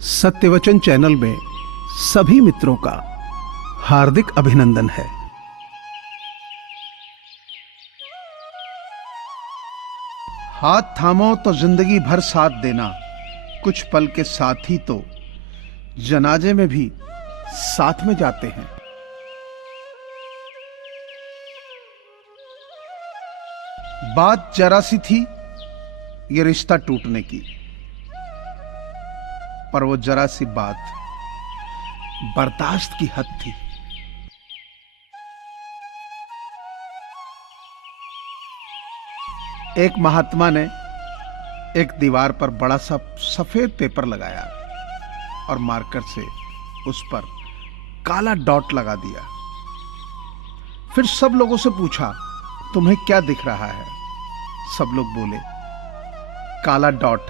सत्यवचन channel में सभी मित्रों का हार्दिक अभिनंदन है। हाथ थामो तो जिंदगी भर साथ देना, कुछ पल के साथ ही तो जनाजे में भी साथ में जाते हैं। बात जरा सी थी ये रिश्ता टूटने की, पर वो जरा सी बात बर्दाश्त की हद थी। एक महात्मा ने एक दीवार पर बड़ा सा सफेद पेपर लगाया और मार्कर से उस पर काला डॉट लगा दिया। फिर सब लोगों से पूछा, तुम्हें क्या दिख रहा है? सब लोग बोले, काला डॉट।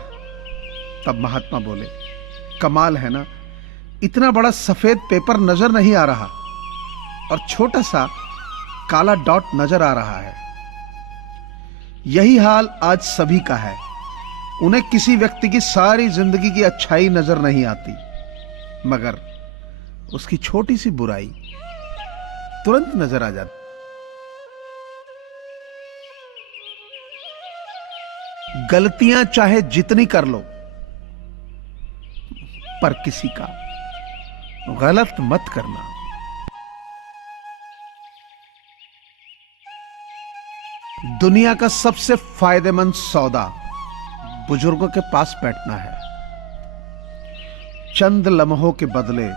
तब महात्मा बोले, कमाल है ना, इतना बड़ा सफेद पेपर नजर नहीं आ रहा और छोटा सा काला डॉट नजर आ रहा है। यही हाल आज सभी का है। उन्हें किसी व्यक्ति की सारी जिंदगी की अच्छाई नजर नहीं आती, मगर उसकी छोटी सी बुराई तुरंत नजर आ जाती। गलतियां चाहे जितनी कर लो, पर किसी का गलत मत करना। दुनिया का सबसे फायदेमंद सौदा बुजुर्गों के पास बैठना है। चंद लम्हों के बदले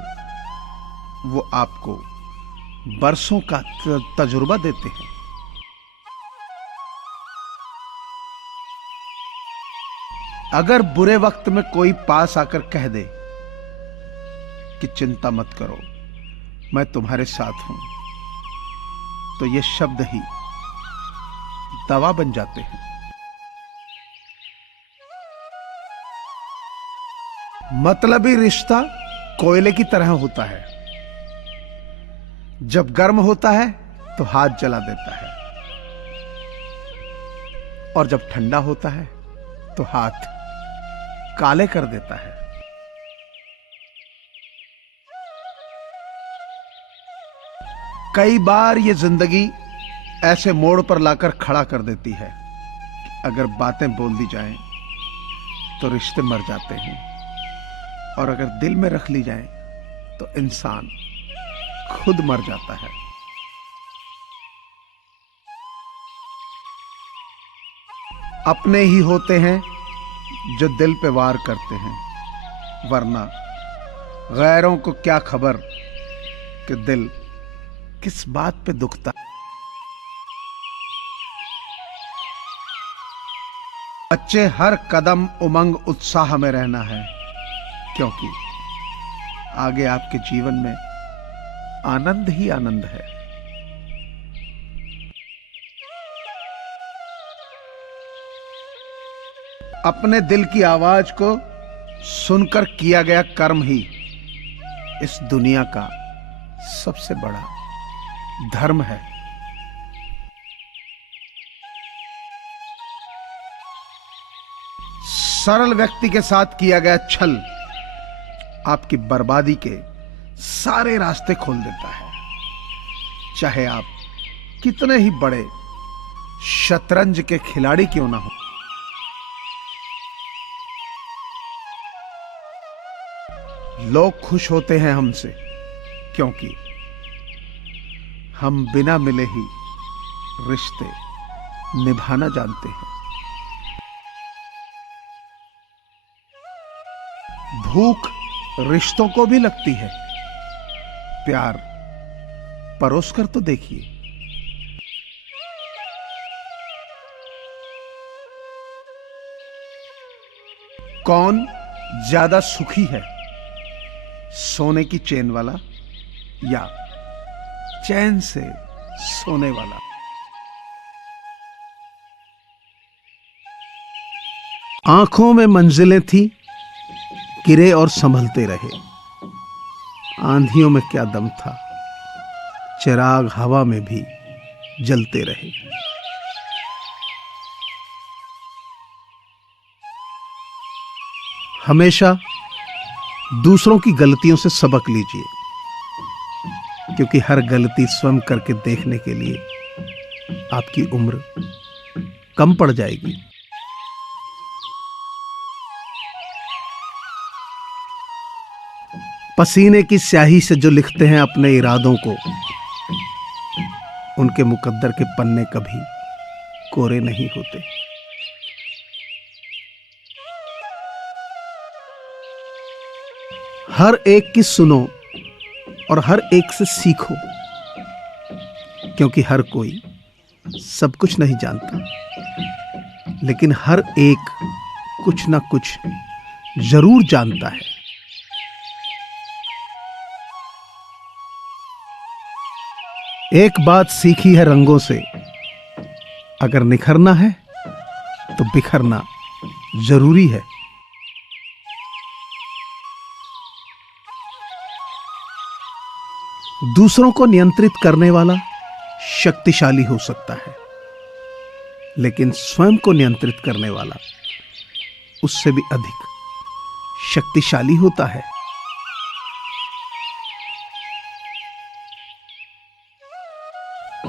वो आपको बरसों का तजुर्बा देते हैं। अगर बुरे वक्त में कोई पास आकर कह दे कि चिंता मत करो, मैं तुम्हारे साथ हूं, तो ये शब्द ही दवा बन जाते हैं। मतलबी रिश्ता कोयले की तरह होता है, जब गर्म होता है तो हाथ जला देता है और जब ठंडा होता है तो हाथ काले कर देता है। कई बार ये जिंदगी ऐसे मोड़ पर लाकर खड़ा कर देती है कि अगर बातें बोल दी जाएं तो रिश्ते मर जाते हैं, और अगर दिल में रख ली जाएं तो इंसान खुद मर जाता है। अपने ही होते हैं जो दिल पे वार करते हैं, वरना गैरों को क्या खबर कि दिल किस बात पे दुखता। बच्चे हर कदम उमंग उत्साह में रहना है, क्योंकि आगे आपके जीवन में आनंद ही आनंद है। अपने दिल की आवाज को सुनकर किया गया कर्म ही इस दुनिया का सबसे बड़ा धर्म है। सरल व्यक्ति के साथ किया गया छल आपकी बर्बादी के सारे रास्ते खोल देता है, चाहे आप कितने ही बड़े शतरंज के खिलाड़ी क्यों ना हो। लोग खुश होते हैं हमसे क्योंकि हम बिना मिले ही रिश्ते निभाना जानते हैं। भूख रिश्तों को भी लगती है, प्यार परोस कर तो देखिए। कौन ज्यादा सुखी है, सोने की चेन वाला या चैन से सोने वाला? आंखों में मंजिलें थी, गिरे और संभलते रहे। आंधियों में क्या दम था, चिराग हवा में भी जलते रहे। हमेशा दूसरों की गलतियों से सबक लीजिए, क्योंकि हर गलती स्वयं करके देखने के लिए आपकी उम्र कम पड़ जाएगी। पसीने की स्याही से जो लिखते हैं अपने इरादों को, उनके मुकद्दर के पन्ने कभी कोरे नहीं होते। हर एक की सुनो और हर एक से सीखो, क्योंकि हर कोई सब कुछ नहीं जानता, लेकिन हर एक कुछ ना कुछ जरूर जानता है। एक बात सीखी है रंगों से, अगर निखरना है तो बिखरना जरूरी है। दूसरों को नियंत्रित करने वाला शक्तिशाली हो सकता है, लेकिन स्वयं को नियंत्रित करने वाला उससे भी अधिक शक्तिशाली होता है।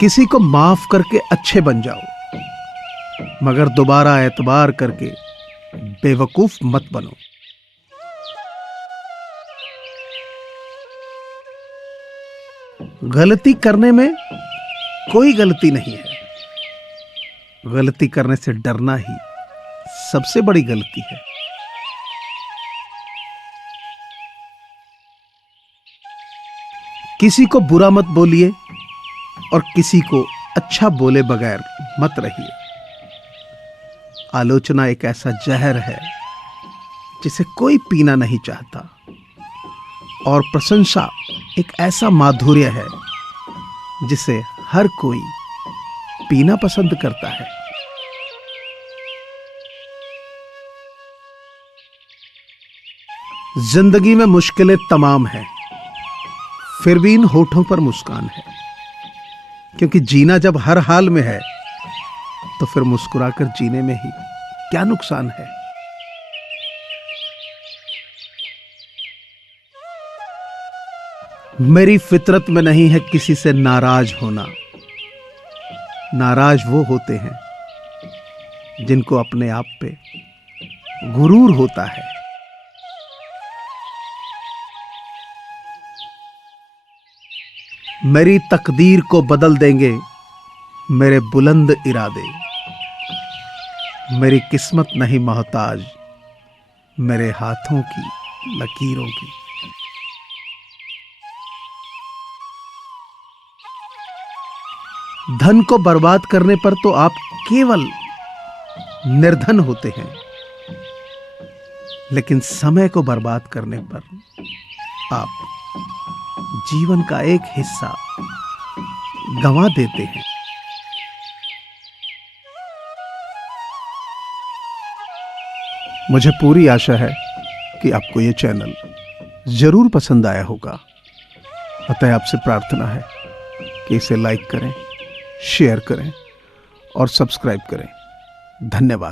किसी को माफ करके अच्छे बन जाओ, मगर दोबारा एतबार करके बेवकूफ मत बनो। गलती करने में कोई गलती नहीं है, गलती करने से डरना ही सबसे बड़ी गलती है। किसी को बुरा मत बोलिए और किसी को अच्छा बोले बगैर मत रहिए। आलोचना एक ऐसा जहर है जिसे कोई पीना नहीं चाहता, और प्रशंसा एक ऐसा माधुर्य है जिसे हर कोई पीना पसंद करता है। जिंदगी में मुश्किलें तमाम हैं, फिर भी इन होठों पर मुस्कान है, क्योंकि जीना जब हर हाल में है तो फिर मुस्कुराकर जीने में ही क्या नुकसान है। मेरी फितरत में नहीं है किसी से नाराज होना। नाराज वो होते हैं जिनको अपने आप पे गुरूर होता है। मेरी तकदीर को बदल देंगे मेरे बुलंद इरादे। मेरी किस्मत नहीं मोहताज मेरे हाथों की लकीरों की। धन को बर्बाद करने पर तो आप केवल निर्धन होते हैं, लेकिन समय को बर्बाद करने पर आप जीवन का एक हिस्सा गंवा देते हैं। मुझे पूरी आशा है कि आपको यह चैनल जरूर पसंद आया होगा। अतः आपसे प्रार्थना है कि इसे लाइक करें, शेयर करें और सब्सक्राइब करें। धन्यवाद।